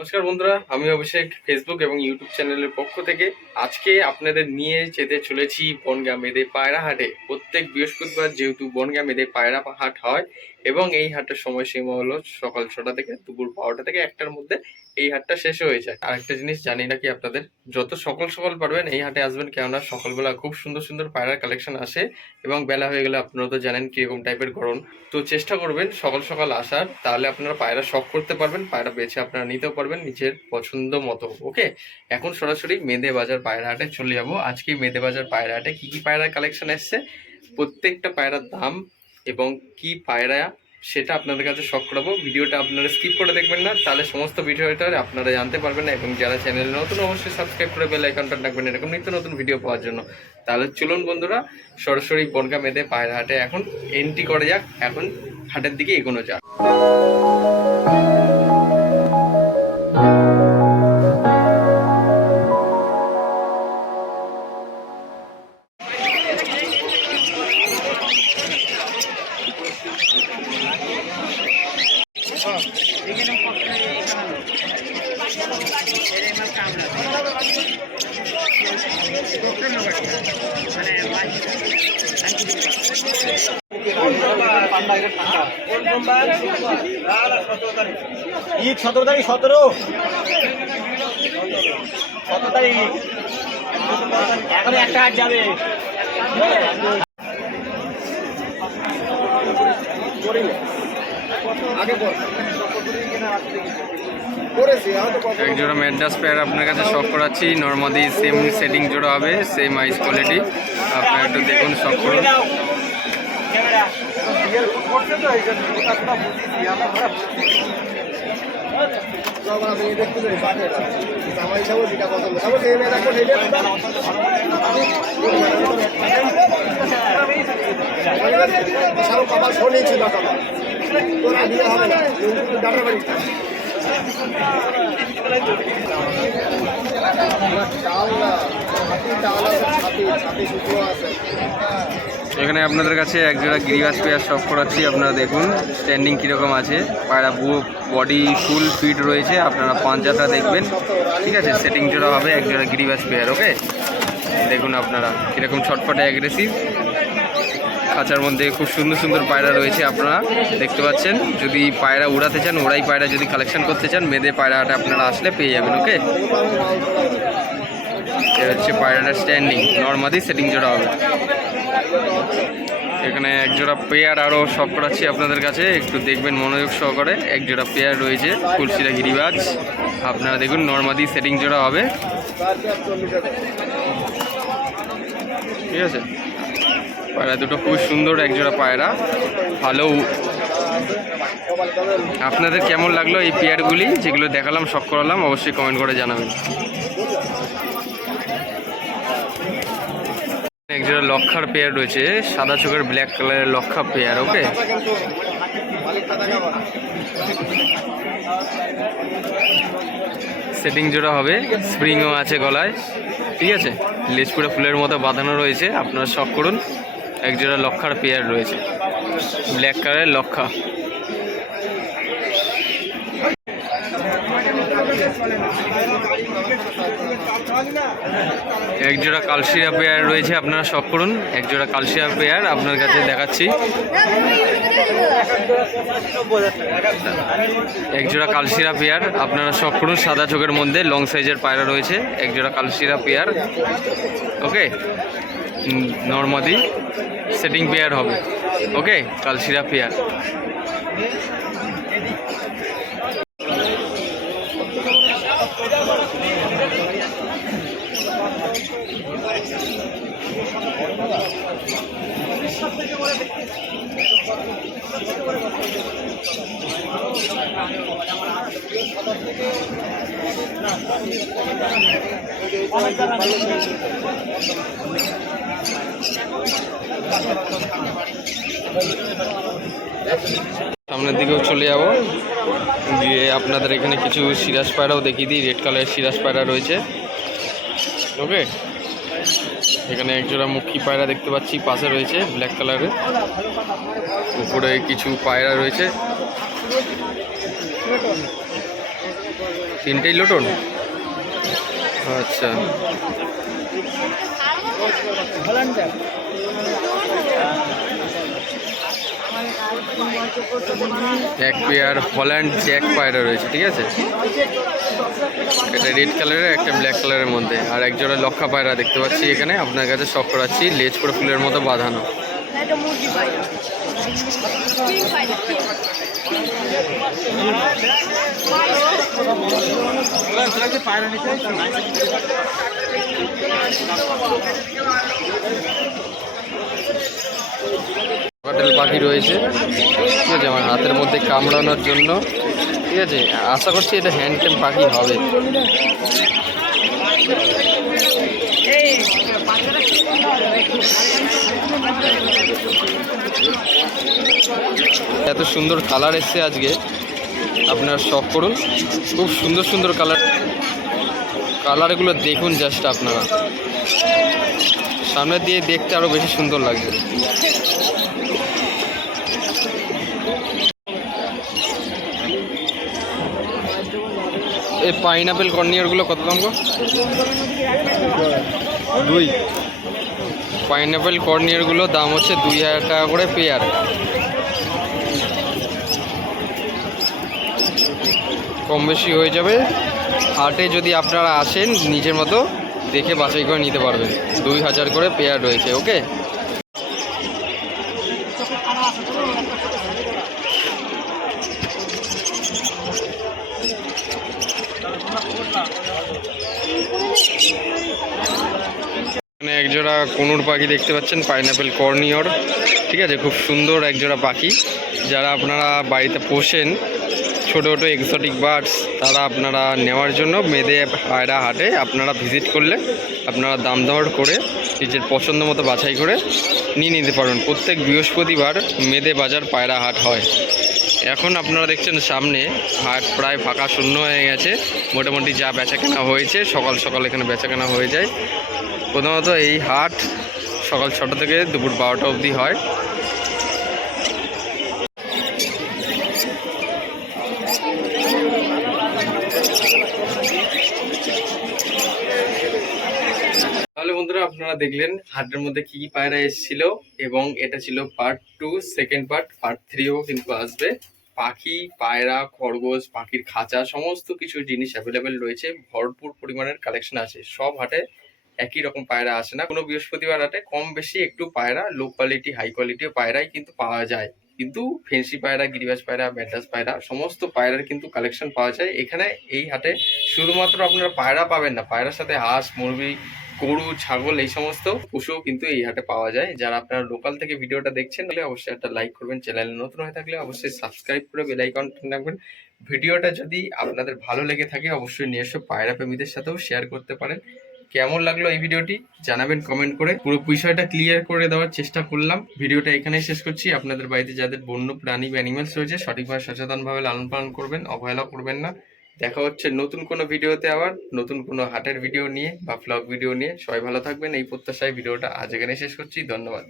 নমস্কার বন্ধুরা, আমি অভিষেক ফেসবুক এবং ইউটিউব চ্যানেলের পক্ষ থেকে আজকে আপনাদের নিয়ে যেতে চলেছি বনগা মেদে পায়রা হাটে প্রত্যেক বৃহস্পতিবার যেহেতু বনগা মেদে পায়রা হাট হয় এবং এই হাটের সময়সীমা হলো সকাল ছটা থেকে দুপুর বারোটা থেকে একটার মধ্যে এই হাটটা শেষ হয়ে যায়। আরেকটা জিনিস জানি নাকি আপনাদের, যত সকাল সকাল পারবেন এই হাটে আসবেন কেননা সকালবেলা খুব সুন্দর সুন্দর পায়রার কালেকশন আসে এবং বেলা হয়ে গেলে আপনারা তো জানেন কীরকম টাইপের গরম। তো চেষ্টা করবেন সকাল সকাল আসার, তাহলে আপনারা পায়রা শখ করতে পারবেন, পায়রা বেছে আপনারা নিতেও পারবেন নিজের পছন্দ মতো ওকে এখন সরাসরি মেদে বাজার পায়রা হাটে চলে যাব। আজকে মেদে বাজার পায়রা হাটে কী কী পায়রার কালেকশন এসছে? প্রত্যেকটা পায়রার দাম এবং কি পায়রা সেটা আপনাদের কাছে শখ করাবো। ভিডিওটা আপনারা স্কিপ করে দেখবেন না, তাহলে সমস্ত ভিডিওটা আপনারা জানতে পারবেন না এবং যারা চ্যানেলে নতুন অবশ্যই সাবস্ক্রাইব করে বেল আইকনটা রাখবেন, এরকম নিত্য নতুন ভিডিও পাওয়ার জন্য। তাহলে চলুন বন্ধুরা, সরাসরি বনগা মেদে পায়রা হাটে এখন এন্ট্রি করা যাক, এখন হাটের দিকে এগোনো যাক। ঈদ সতেরো তারিখ সতেরো। সতেরো তারিখ। এখন একটা হাট যাবে। এক জোড়া ম্যাডাস পেয়ার আপনার কাছে শখ করাচ্ছি। নর্মালি সেম সেটিং জোড়া হবে সেম আইস কোয়ালিটি আপনারা একটু দেখুন শখ করুন দাও ক্যামেরা কপাল শোনেই ছিল তোরা বিয়ে হবে না। ডাক্তার বাড়ি। এখানে আপনাদের কাছে এক জোড়া গিরিবাস পেয়ার শখ করাচ্ছি, আপনারা দেখুন স্ট্যান্ডিং কীরকম আছে। পায়রা পুরো বডি ফুল ফিট রয়েছে, আপনারা পাঞ্জাটা দেখবেন। ঠিক আছে সেটিং জোড়া হবে এক জোড়া গিরিবাস পেয়ার ওকে দেখুন আপনারা, কীরকম ছটফটে অ্যাগ্রেসিভ খাঁচার মধ্যে খুব সুন্দর সুন্দর পায়রা রয়েছে আপনারা দেখতে পাচ্ছেন। যদি পায়রা উড়াতে চান, ওরাই পায়রা যদি কালেকশন করতে চান, মেদে পায়রাটা আপনারা আসলে পেয়ে যাবেন ওকে এ হচ্ছে পায়রাটা স্ট্যান্ডিং নর্মালি সেটিং জোড়া হবে। এখানে এক জোড়া পেয়ার আরও শখ করাচ্ছি আপনাদের কাছে, একটু দেখবেন মনোযোগ সহকারে। এক জোড়া পেয়ার রয়েছে কুলসিরা গিরিবাজ। আপনারা দেখুন নর্মাদি সেটিং জোড়া হবে। ঠিক আছে? পায়রা দুটো খুব সুন্দর একজোড়া পায়রা। ভালো। আপনাদের কেমন লাগল এই পেয়ারগুলি? যেগুলো দেখালাম, শখ করালাম, অবশ্যই কমেন্ট করে জানাবেন। একজোড়া লক্ষার পেয়ার রয়েছে, সাদা চোখের ব্ল্যাক কালারের লক্ষা পেয়ার ওকে সেটিং জোড়া হবে স্প্রিংও আছে গলায়, ঠিক আছে? লেজ পুরো ফুলের মতো বাঁধানো রয়েছে, আপনারা শখ করুন। একজোড়া লক্ষার পেয়ার রয়েছে। ব্ল্যাক কালারের লক্ষা। এক জোড়া কালশিরা পেয়ার রয়েছে, আপনারা শখ করুন। এক জোড়া কালশিরা পেয়ার আপনার কাছে দেখাচ্ছি। এক জোড়া কালশিরা পেয়ার আপনারা শখ করুন, সাদা চোখের মধ্যে লং সাইজের পায়রা রয়েছে এক জোড়া কালশিরা পেয়ার। ওকে নর্মাদি সেটিং পেয়ার হবে। ওকে কালশিরা পেয়ার। সামনের দিকেও চলে যাব। গিয়ে আপনাদের এখানে কিছু সিরাজ পায়রাও দেখিয়ে দিই, রেড কালারের সিরাজ পায়রা রয়েছে। ওকে এখানে একজোড়া মুখী পায়রা দেখতে পাচ্ছি, পাশে রয়েছে ব্ল্যাক কালারের উপরে কিছু পায়রা রয়েছে। তিনটেই লোটন? আচ্ছা। এক পেয়ার হল্যান্ড জ্যাক পায়রা রয়েছে, ঠিক আছে? এটা রেড কালারের একটা ব্ল্যাক কালারের মধ্যে। আর এক জোড়া লক্ষা পায়রা দেখতে পাচ্ছি এখানে। আপনার কাছে শখ করাচ্ছি, লেজ করে ফুলের মতো বাঁধানো। কাটেল পাখি রয়েছে। ঠিক আছে, আমার হাতের মধ্যে কামড়ানোর জন্য। ঠিক আছে, আশা করছি এটা হ্যান্ড টেম পাখি হবে। এত সুন্দর কালার এসছে আজকে। আপনারা শখ করুন। খুব সুন্দর সুন্দর কালার। কালারগুলো দেখুন জাস্ট আপনারা। সামনে দিয়ে দেখতে আরও বেশি সুন্দর লাগবে। এই পাইনাপেল কর্নিয়ারগুলো কত দাম গো? দুই। পাইনাপেল কর্নিয়ারগুলো দাম হচ্ছে দুই হাজার টাকা করে পেয়ার কম বেশি হয়ে যাবে। হাটে যদি আপনারা আসেন নিজের মতো দেখে বাছাই করে নিতে পারবেন। দুই হাজার করে পেয়ার রয়েছে ওকে এখানে একজোড়া কোনুর পাখি দেখতে পাচ্ছেন পাইনাপেল কর্নিয়র ঠিক আছে, খুব সুন্দর একজোড়া পাখি। যারা আপনারা বাড়িতে পোষেন, ছোটো ছোটো এক্সোটিক বার্ডস তারা আপনারা নেওয়ার জন্য মেদে পায়রা হাটে আপনারা ভিজিট করলে আপনারা দাম দর করে নিজের পছন্দ মতো বাছাই করে নিয়ে নিতে পারবেন। প্রত্যেক বৃহস্পতিবার মেদে বাজার পায়রা হাট হয়। এখন আপনারা দেখছেন সামনে, হাট প্রায় ফাঁকা শূন্য হয়ে গেছে। মোটামুটি যা বেচাকেনা হয়েছে, সকাল সকাল এখানে বেচাকেনা হয়ে যায়। প্রথমত এই হাট সকাল ছটা থেকে দুপুর বারোটা অবধি হয় তাহলে বন্ধুরা, আপনারা দেখলেন হাটের মধ্যে কি কি পায়রা এসেছিল এবং এটা ছিল part two second part part থ্রিও কিন্তু আসবে। পাখি, পায়রা, খরগোশ, পাখির খাঁচা, সমস্ত কিছু জিনিস অ্যাভেলেবেল রয়েছে। ভরপুর পরিমাণের কালেকশন আছে। সব হাটে একই রকম পায়রা আসে না। কোনো বৃহস্পতিবার হাটে কম বেশি একটু পায়রা লো কোয়ালিটি হাই কোয়ালিটিও পায়রাই কিন্তু পাওয়া যায়। কিন্তু ফেন্সি পায়রা, গিরিবাজ পায়রা ম্যাড্রাস পায়রা, সমস্ত পায়রার কিন্তু কালেকশন পাওয়া যায়। এখানে এই হাটে শুধুমাত্র আপনারা পায়রা পাবেন না। পায়রার সাথে হাঁস, মুরগি গরু, ছাগল এই সমস্ত পশুও কিন্তু এই হাটে পাওয়া যায়। যারা আপনারা লোকাল থেকে ভিডিওটা দেখছেন, তাহলে অবশ্যই একটা লাইক করবেন। চ্যানেল নতুন হয়ে থাকলে অবশ্যই সাবস্ক্রাইব করে বেল আইকন রাখবেন। ভিডিওটা যদি আপনাদের ভালো লেগে থাকে, অবশ্যই নিজস্ব পায়রা প্রেমীদের সাথেও শেয়ার করতে পারেন। কেমন লাগল এই ভিডিওটি? জানাবেন কমেন্ট করে। পুরো বিষয়টা ক্লিয়ার করে দেওয়ার চেষ্টা করলাম। ভিডিওটা এখানেই শেষ করছি। আপনাদের বাড়িতে যাদের বন্য, প্রাণী বা অ্যানিমেলস রয়েছে, সঠিকভাবে সচেতনভাবে লালন পালন করবেন অবহেলা করবেন না। দেখা হচ্ছে নতুন কোনো ভিডিওতে আবার, নতুন কোনো হাটের ভিডিও নিয়ে বা ফ্লগ ভিডিও নিয়ে। সবাই ভালো থাকবেন, এই প্রত্যাশায় ভিডিওটা আজ এখানে শেষ করছি, ধন্যবাদ।